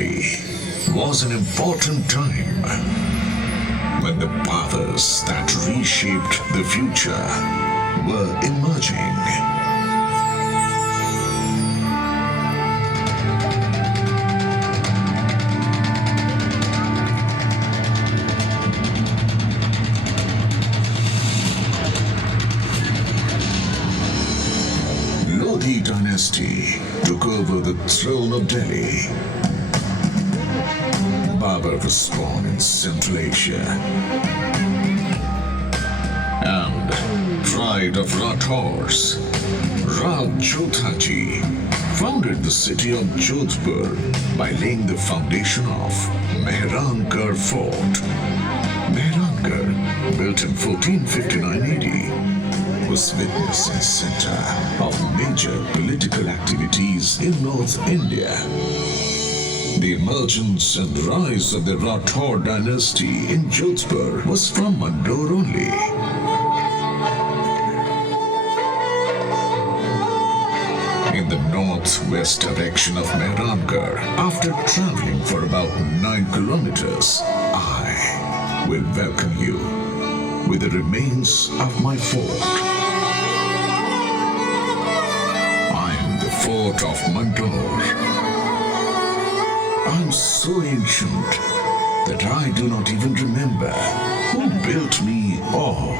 century was an important time when the powers that reshaped the future were emerging. Lodi dynasty took over the throne of Delhi. Babur was born in Central Asia and pride of Rathors, Rao Jodhaji founded the city of Jodhpur by laying the foundation of Mehrangarh Fort. Mehrangarh, built in 1459 AD, was witness and center of major political activities in North India. The emergence and rise of the Rathor dynasty in Jodhpur was from Mnador only. In the northwest direction of Mehrangarh, after traveling for about 9 kilometers, I will welcome you with the remains of my fort. Fort of Mnador. I'm so ancient that I do not even remember who built me or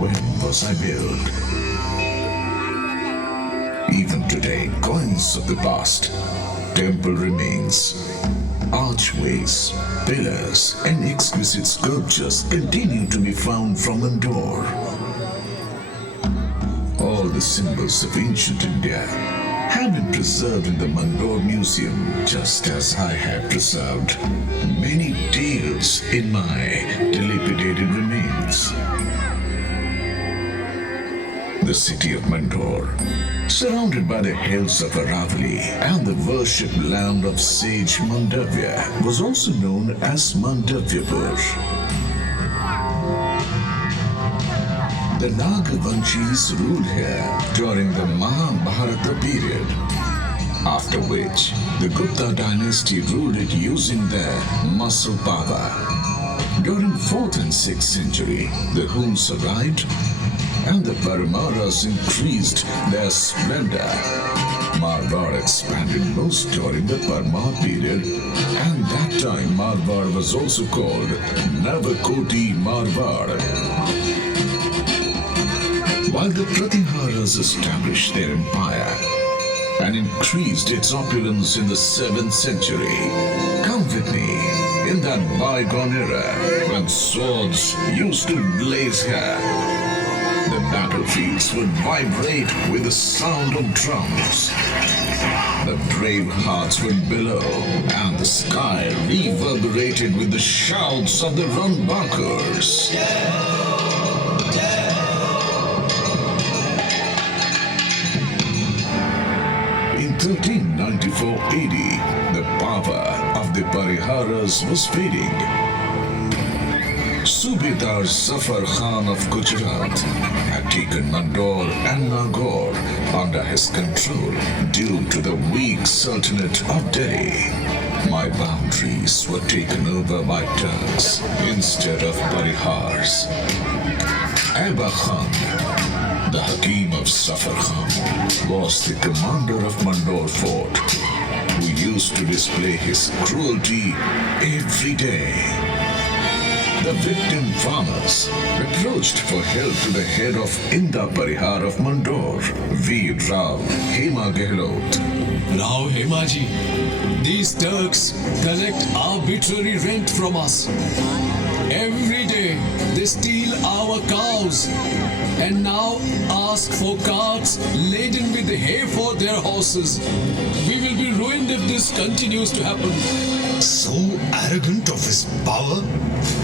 when was I built. Even today, coins of the past, temple remains, archways, pillars, and exquisite sculptures continue to be found from Mnador. All the symbols of ancient India have been preserved in the Mnador Museum, just as I have preserved many tales in my dilapidated remains. The city of Mnador, surrounded by the hills of Aravalli and the worship land of sage Mandavya, was also known as Mandavyapur. The Nagavanshis ruled here during the Mahabharata period, after which the Gupta dynasty ruled it using their muscle power. During 4th and 6th century, the Huns arrived and the Paramaras increased their splendor. Marwar expanded most during the Parmar period, and that time Marwar was also called Navakoti Marwar. While the Pratiharas established their empire and increased its opulence in the 7th century, come with me in that bygone era when swords used to blaze here. The battlefields would vibrate with the sound of drums. The brave hearts would bellow, and the sky reverberated with the shouts of the Runbakers. In 1394 AD, the power of the Pariharas was fading. Subedar Zafar Khan of Gujarat had taken Mnador and Nagaur under his control due to the weak Sultanate of Delhi. My boundaries were taken over by Turks instead of Parihars. Aiba Khan, the Hakim of Zafar Khan, was the commander of Mnador Fort, who used to display his cruelty every day. The victim farmers approached for help to the head of Inda Parihar of Mnador, Veer Rao Hema Gehlot. Rao Hemaji, these Turks collect arbitrary rent from us. Every day they steal our cows and now ask for carts laden with hay for their horses. We will be ruined if this continues to happen. So arrogant of his power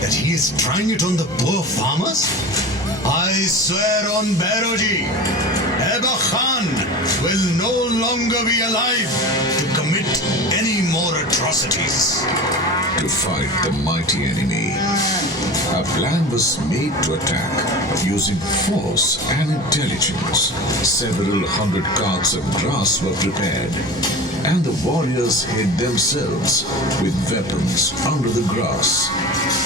that he is trying it on the poor farmers? I swear on Bairoji, Aiba Khan will no longer be alive to commit any more atrocities. To fight the mighty enemy, a plan was made to attack using force and intelligence. Several hundred carts of grass were prepared. and the warriors hid themselves with weapons under the grass.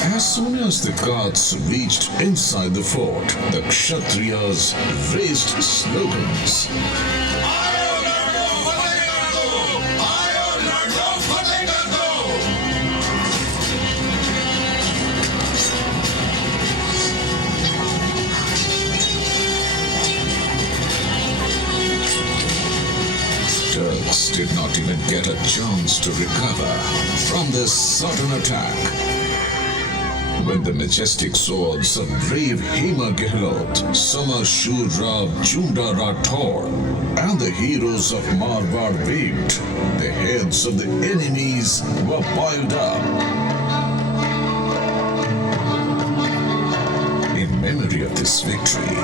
As soon as the Goths reached inside the fort, the Kshatriyas raised slogans. Turks did not even get a chance to recover from this sudden attack. When the majestic swords of brave Hema Gehlot, Samashur Rav Chunda Rathore, and the heroes of Marwar waved, the heads of the enemies were piled up. In memory of this victory,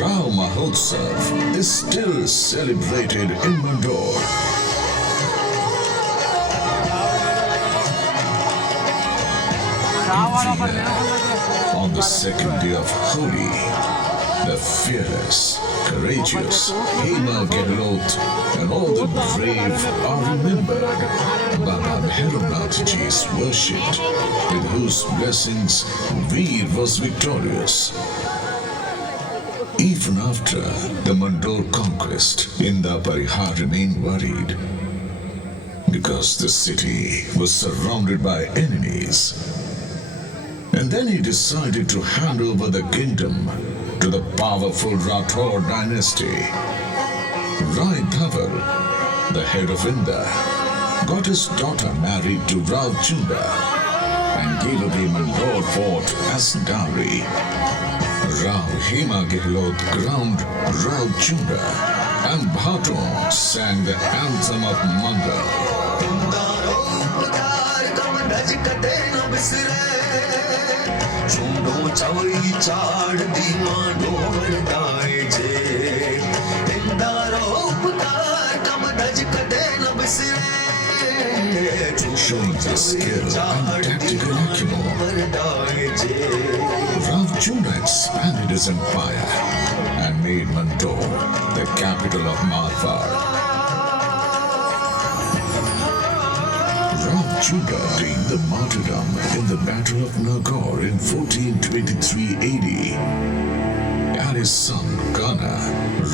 Rao Mahotsav is still celebrated in Mnador. On the second day of Holi, the fearless, courageous Hema Gehlot and all the brave are remembered. Baba Bhairavnathji is worshipped, with whose blessings Veer was victorious. Even after the Mnador conquest, Inda Parihar remained worried because the city was surrounded by enemies. And then he decided to hand over the kingdom to the powerful Rathore dynasty. Rai Dhaval, the head of Inda, got his daughter married to Rao Chunda and gave away Mnador fort as dowry. Rao Hema Gehlot crowned Rao Chunda, and Bhaton sang the anthem of Mnador. Showing his skill and tactical acumen, Rao Chunda expanded his empire and made Mnador the capital of Marwar. Rao Chunda gained the martyrdom in the Battle of Nagaur in 1423 AD, and his son Kana,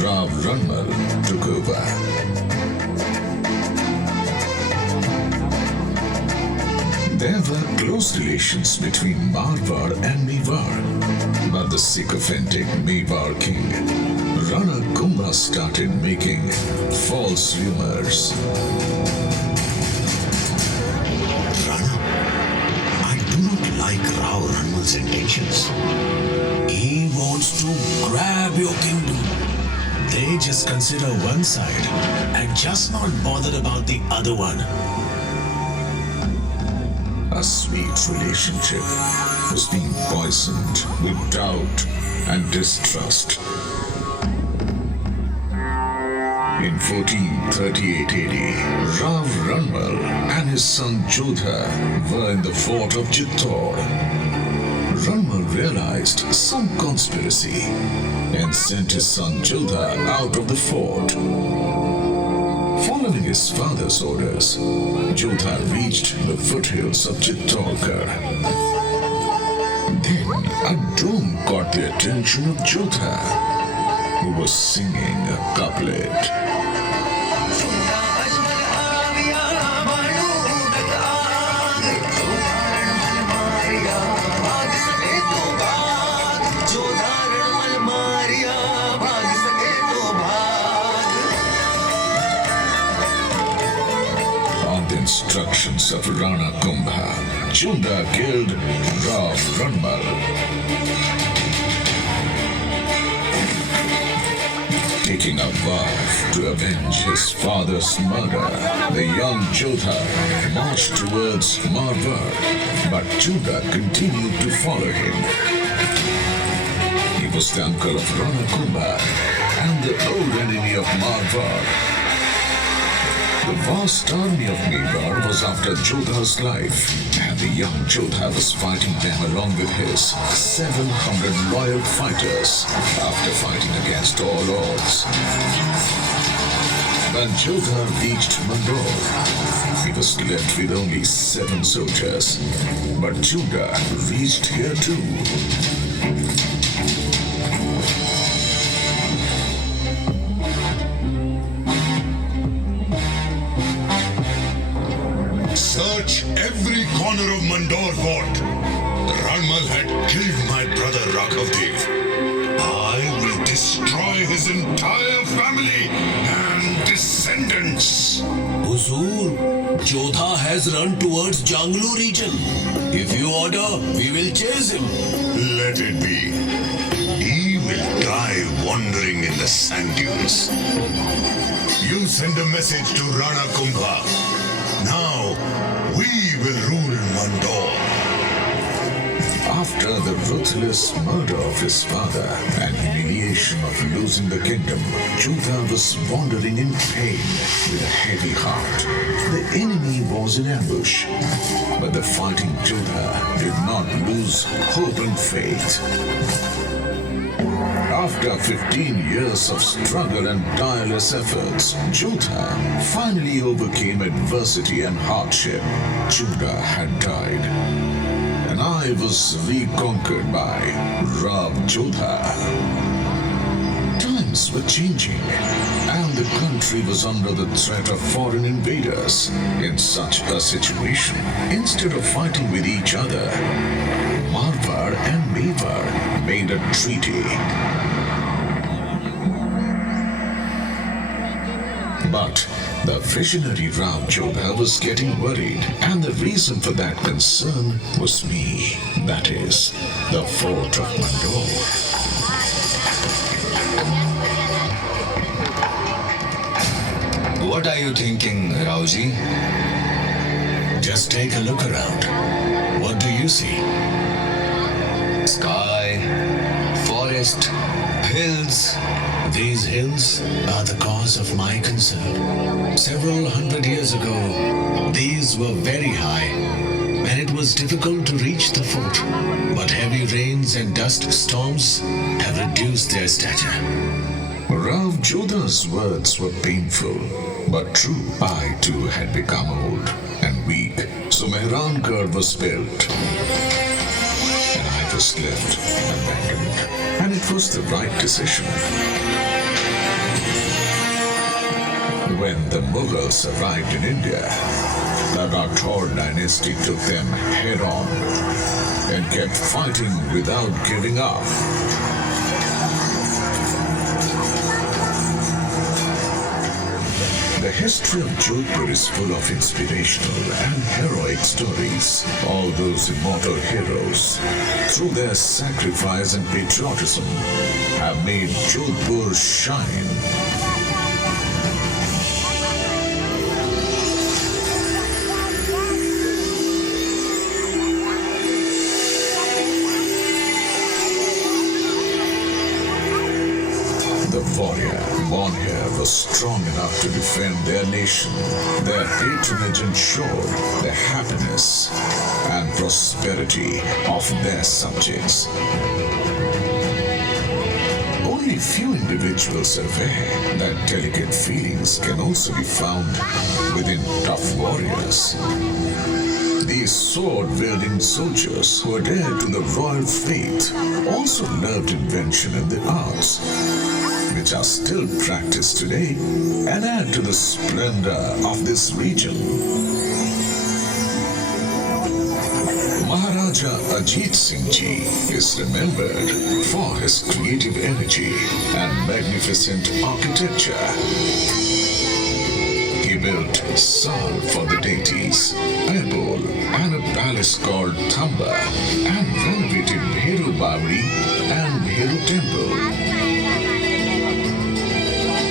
Rao Ranmal, took over. There were close relations between Marwar and Mewar, but the sycophantic Mewar king, Rana Kumbha, started making false rumors. Rana, I do not like Rao Ranmal's intentions. He wants to grab your kingdom. They just consider one side and just not bothered about the other one. A sweet relationship was being poisoned with doubt and distrust. In 1438 AD, Rav Ranmal and his son Jodha were in the fort of Chittor. Ranmal realized some conspiracy and sent his son Jodha out of the fort. Following his father's orders, Jodha reached the foothills of Chittorgarh. Then a dome caught the attention of Jodha, who was singing a couplet. Instructions of Rana Kumbha, Chunda killed Rao Ranmal. Taking a vow to avenge his father's murder, the young Jodha marched towards Marwar, but Chunda continued to follow him. He was the uncle of Rana Kumbha and the old enemy of Marwar. The vast army of Mewar was after Jodha's life, and the young Jodha was fighting them along with his 700 loyal fighters after fighting against all odds. When Jodha reached Mnador, he was left with only 7 soldiers. But Jodha reached here too. Search every corner of Mnador fort. Ranmal had killed my brother Raghavdev. I will destroy his entire family and descendants. Huzur, Jodha has run towards Janglu region. If you order, we will chase him. Let it be. He will die wandering in the sand dunes. You send a message to Rana Kumbha. Now, we will rule Mnador. After the ruthless murder of his father and humiliation of losing the kingdom, Jodha was wandering in pain with a heavy heart. The enemy was in ambush, but the fighting Jodha did not lose hope and faith. After 15 years of struggle and tireless efforts, Jodha finally overcame adversity and hardship. Jodha had died, and I was reconquered by Rav Jodha. Times were changing, and the country was under the threat of foreign invaders. In such a situation, instead of fighting with each other, Marwar and Mewar made a treaty. But the visionary Rav Jodha was getting worried, and the reason for that concern was me. That is, the fort of Mnador. What are you thinking, Rauji? Just take a look around. What do you see? Sky, forest, hills. These hills are the cause of my concern. Several hundred years ago, these were very high, and it was difficult to reach the fort. But heavy rains and dust storms have reduced their stature. Rav Jodha's words were painful, but true. I too had become old and weak, so Mehrangarh was built, and I was left abandoned. And it was the right decision. When the Mughals arrived in India, the Rathod dynasty took them head-on and kept fighting without giving up. The history of Jodhpur is full of inspirational and heroic stories. All those immortal heroes, through their sacrifice and patriotism, have made Jodhpur shine. The warrior born here was strong enough to defend their nation. Their patronage ensured the happiness and prosperity of their subjects. Only few individuals are aware that delicate feelings can also be found within tough warriors. These sword-wielding soldiers who adhered to the royal faith also loved invention and the arts, which are still practiced today and add to the splendor of this region. Maharaja Ajit Singh Ji is remembered for his creative energy and magnificent architecture. He built Sal for the deities, Aibol, and a palace called Thamba, and renovated Bheru Bawri and Bheru Temple.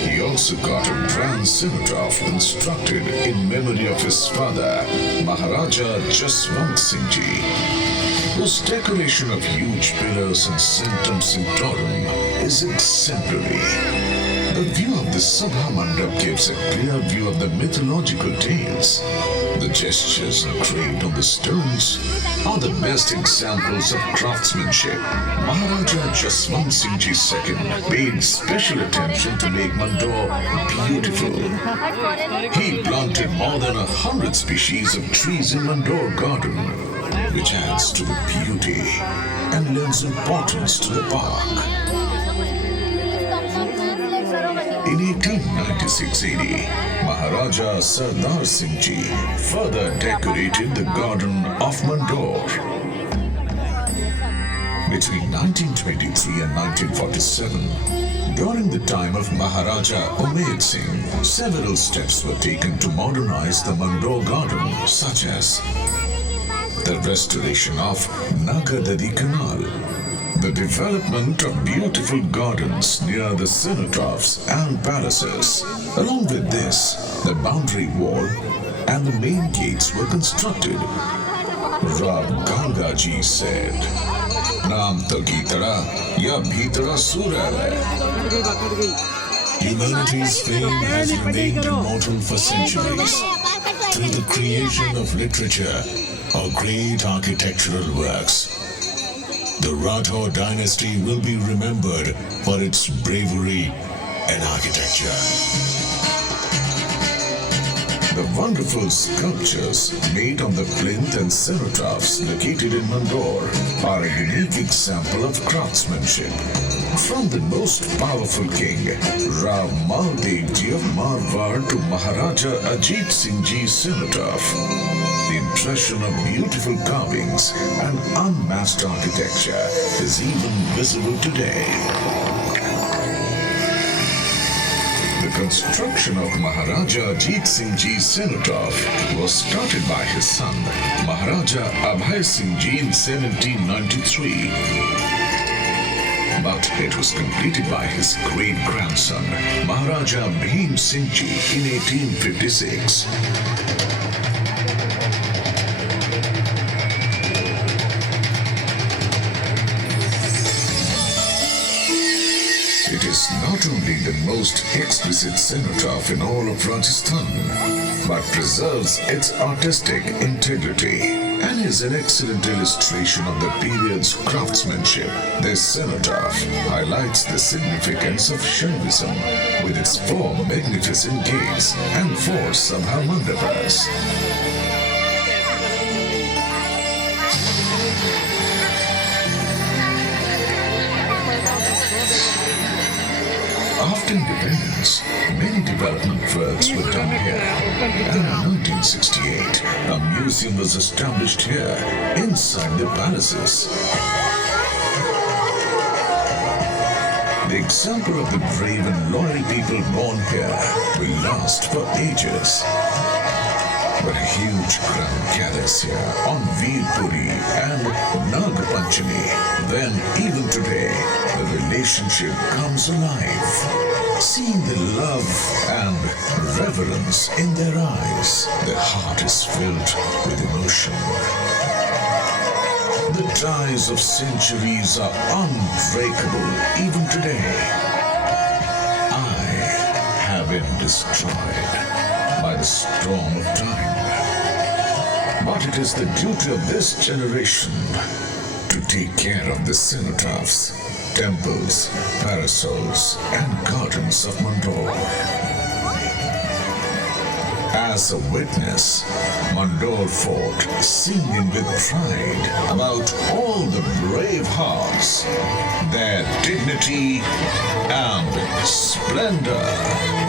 He also got a bronze cenotaph constructed in memory of his father, Maharaja Jaswant Singh Ji, whose decoration of huge pillars and sanctum sanctorum is exemplary. The view of the Sabha Mandap gives a clear view of the mythological tales. The gestures engraved on the stones are the best examples of craftsmanship. Maharaja Jaswant Singh Ji II paid special attention to make Mnador beautiful. He planted more than 100 species of trees in Mnador garden, which adds to the beauty and lends importance to the park. In 1896-80, Maharaja Sardar Singh Ji further decorated the garden of Mnador. Between 1923 and 1947, during the time of Maharaja Umaid Singh, several steps were taken to modernize the Mnador garden, such as the restoration of Nagadadi Canal, the development of beautiful gardens near the cenotaphs and palaces. Along with this, the boundary wall and the main gates were constructed. Rab Gangaji said, Naam to Gitara, ya Bhitara Sura hai. Humanity's fame has remained immortal for centuries through the creation of literature or great architectural works. The Rathore dynasty will be remembered for its bravery and architecture. The wonderful sculptures made on the plinth and cenotaphs located in Mnador are a unique example of craftsmanship. From the most powerful king, Rao Maldev Ji of Marwar, to Maharaja Ajit Singh Ji's cenotaph, the impression of beautiful carvings and unmatched architecture is even visible today. The construction of Maharaja Ajit Singh Ji's cenotaph was started by his son, Maharaja Abhay Singh Ji, in 1793. But it was completed by his great-grandson, Maharaja Bhim Singh Ji, in 1856. It is not only the most exquisite cenotaph in all of Rajasthan, but preserves its artistic integrity and is an excellent illustration of the period's craftsmanship. This cenotaph highlights the significance of Shaivism with its 4 magnificent gates and 4 Sabha Mandapas. After independence, many development works were done here, and in 1968, a museum was established here, inside the palaces. The example of the brave and loyal people born here will last for ages. But a huge crowd gathers here on Veerpuri and Nag Panchami. Then, even today, the relationship comes alive. Seeing the love and reverence in their eyes, the heart is filled with emotion. The ties of centuries are unbreakable even today. I have been destroyed by the storm of time. But it is the duty of this generation to take care of the cenotaphs, temples, parasols, and gardens of Mnador. As a witness, Mnador Fort, singing with pride about all the brave hearts, their dignity and splendor.